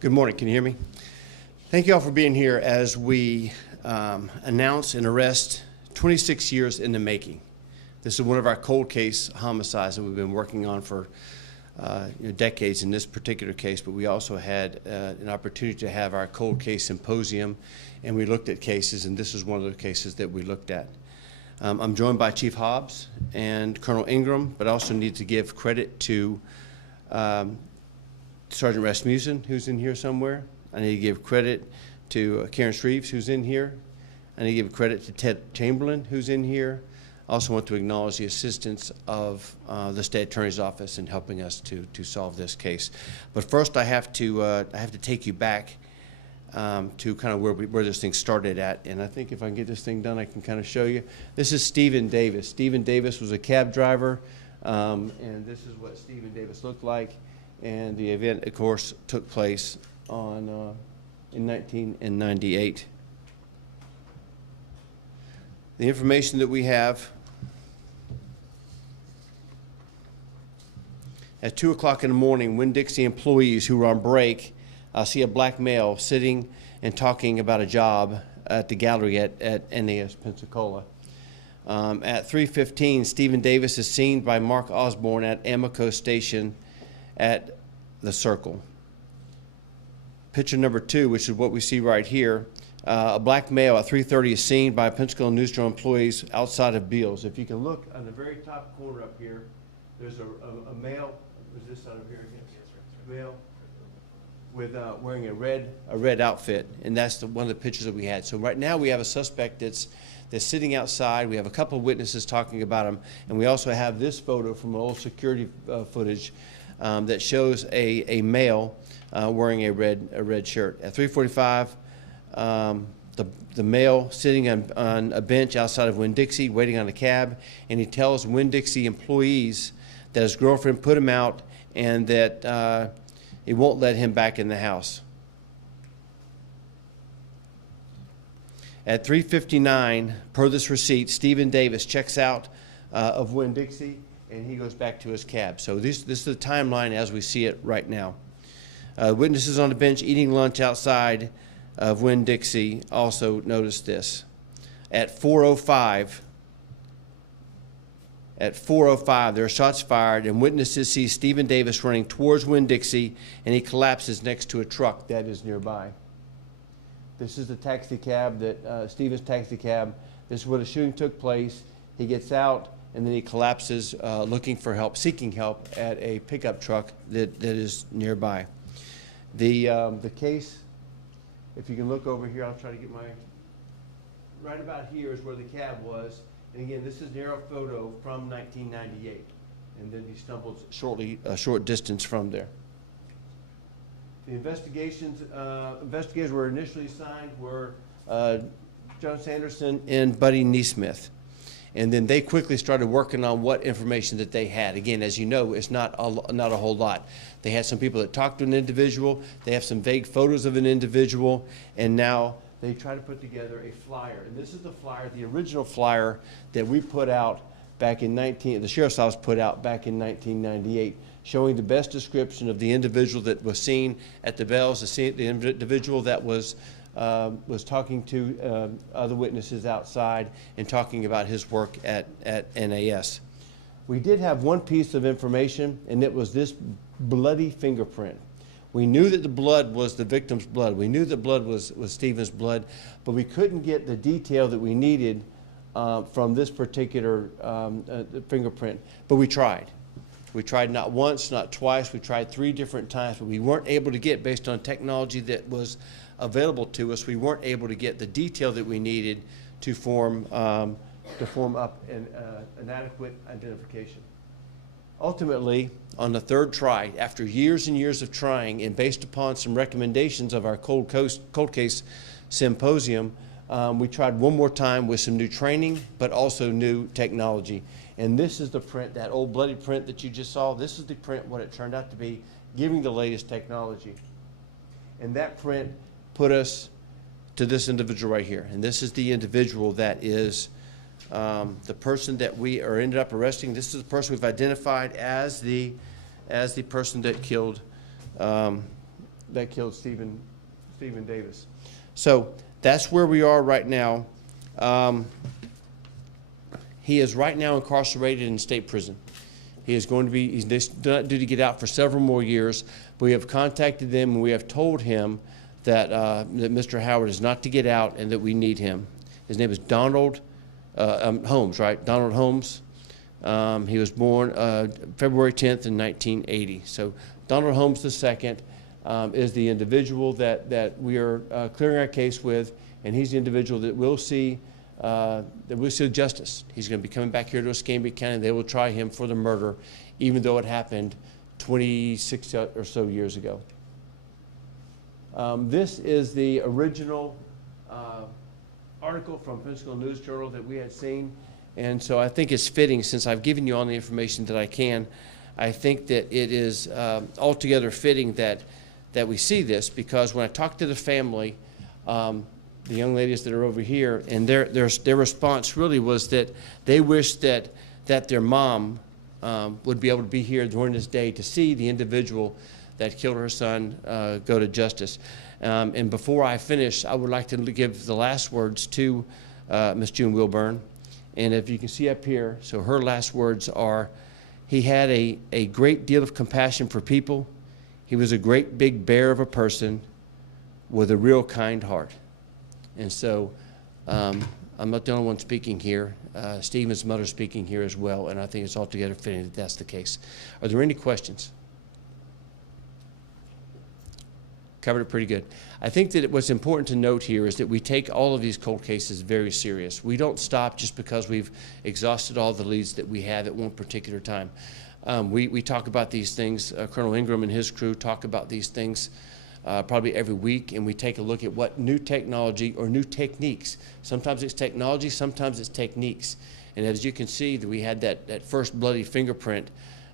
Good morning. Can you hear me? Thank you all for being here as we announce an arrest 26 years in the making. This is one of our cold case homicides that we've been working on for decades in this particular case, but we also had an opportunity to have our cold case symposium, and we looked at cases, and this is one of the cases that we looked at. I'm joined by Chief Hobbs and Colonel Ingram, but I also need to give credit to Sergeant Rasmussen, who's in here somewhere. I need to give credit to Karen Shreves, who's in here. I need to give credit to Ted Chamberlain, who's in here. I also want to acknowledge the assistance of the State Attorney's Office in helping us to solve this case. But first, I have to take you back to kind of where this thing started at. And I think if I can get this thing done, I can kind of show you. This is Stephen Davis. Stephen Davis was a cab driver, and this is what Stephen Davis looked like. And the event, of course, took place in 1998. The information that we have: at 2 o'clock in the morning, Winn-Dixie employees who were on break see a black male sitting and talking about a job at the gallery at NAS Pensacola. At 3:15, Stephen Davis is seen by Mark Osborne at Amico Station at the Circle. Picture number 2, which is what we see right here, a black male at 3:30 is seen by Pensacola Newsreel employees outside of Beals. If you can look on the very top corner up here, there's a male. Is this side of here again? Yes, male with wearing a red outfit, and that's one of the pictures that we had. So right now we have a suspect that's sitting outside. We have a couple of witnesses talking about him, and we also have this photo from old security footage that shows a male wearing a red shirt. At 3:45, the male sitting on a bench outside of Winn-Dixie waiting on a cab, and he tells Winn-Dixie employees that his girlfriend put him out and that he won't let him back in the house. At 3:59, per this receipt, Stephen Davis checks out of Winn-Dixie, and he goes back to his cab. So this is the timeline as we see it right now. Witnesses on the bench eating lunch outside of Winn-Dixie also noticed this. At 4:05, there are shots fired, and witnesses see Stephen Davis running towards Winn-Dixie, and he collapses next to a truck that is nearby. This is the taxi cab, Stephen's taxi cab. This is where the shooting took place. He gets out, and then he collapses looking for help, seeking help at a pickup truck that is nearby. The case, if you can look over here, I'll try to get right about here is where the cab was. And again, this is an aerial photo from 1998. And then he stumbled a short distance from there. The investigators were initially assigned were John Sanderson and Buddy Neesmith. And then they quickly started working on what information that they had. Again, as you know, it's not a whole lot. They had some people that talked to an individual. They have some vague photos of an individual. And now they try to put together a flyer. And this is the flyer, the original flyer that we put out back in the Sheriff's Office put out back in 1998, showing the best description of the individual that was seen at the Bells, the individual that was talking to other witnesses outside and talking about his work at NAS. We did have one piece of information, and it was this bloody fingerprint. We knew that the blood was the victim's blood. We knew the blood was Stephen's blood, but we couldn't get the detail that we needed from this particular fingerprint, but we tried. We tried not once, not twice. We tried 3 different times, but we weren't able to get, based on technology that was available to us, we weren't able to get the detail that we needed to form up an adequate identification. Ultimately, on the 3rd try, after years and years of trying, and based upon some recommendations of our cold case symposium, we tried one more time with some new training, but also new technology. And this is the print, that old bloody print that you just saw. This is the print, what it turned out to be, giving the latest technology. And that print put us to this individual right here. And this is the individual that is the person that we ended up arresting. This is the person we've identified as the person that killed that killed Stephen Davis. So that's where we are right now. He is right now incarcerated in state prison. He is going to be, he's not due to get out for several more years. We have contacted them and we have told him that, that Mr. Howard is not to get out and that we need him. His name is Donald Holmes, right? Donald Holmes. He was born February 10th in 1980. So Donald Holmes II is the individual that we are clearing our case with, and he's the individual that will see justice. He's going to be coming back here to Escambia County. They will try him for the murder, even though it happened 26 or so years ago. This is the original article from Pensacola News Journal that we had seen, and so I think it's fitting, since I've given you all the information that I can, I think that it is altogether fitting that we see this, because when I talked to the family, the young ladies that are over here, and their response really was that they wish that their mom would be able to be here during this day to see the individual that killed her son go to justice. And before I finish, I would like to give the last words to Miss June Wilburn. And if you can see up here, so her last words are, he had a great deal of compassion for people. He was a great big bear of a person with a real kind heart. And so I'm not the only one speaking here. Stephen's mother speaking here as well, and I think it's altogether fitting that that's the case. Are there any questions? Covered it pretty good. I think that what's important to note here is that we take all of these cold cases very serious. We don't stop just because we've exhausted all the leads that we have at one particular time. We talk about these things. Colonel Ingram and his crew talk about these things probably every week, and we take a look at what new technology or new techniques. Sometimes it's technology, sometimes it's techniques. And as you can see, that we had that first bloody fingerprint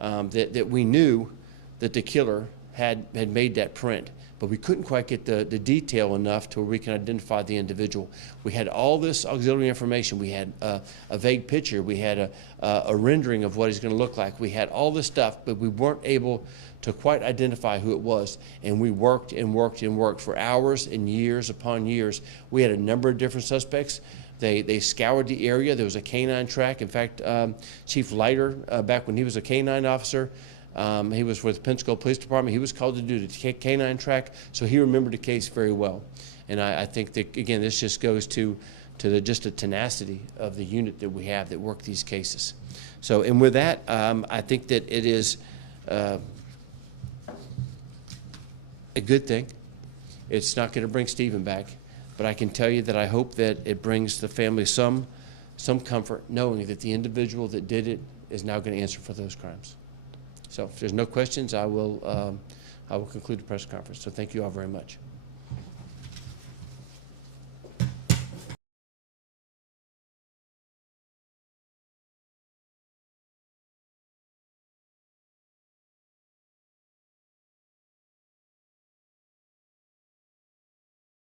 that we knew that the killer had made that print, but we couldn't quite get the detail enough to where we can identify the individual. We had all this auxiliary information. We had a vague picture. We had a rendering of what he's going to look like. We had all this stuff, but we weren't able to quite identify who it was. And we worked and worked and worked for hours and years upon years. We had a number of different suspects. They scoured the area. There was a canine track. In fact, Chief Leiter, back when he was a canine officer, he was with the Pensacola Police Department. He was called to do the canine track, so he remembered the case very well. And I think that, again, this just goes to just the tenacity of the unit that we have that work these cases. So, and with that, I think that it is a good thing. It's not going to bring Stephen back, but I can tell you that I hope that it brings the family some comfort knowing that the individual that did it is now going to answer for those crimes. So if there's no questions, I will conclude the press conference. So thank you all very much.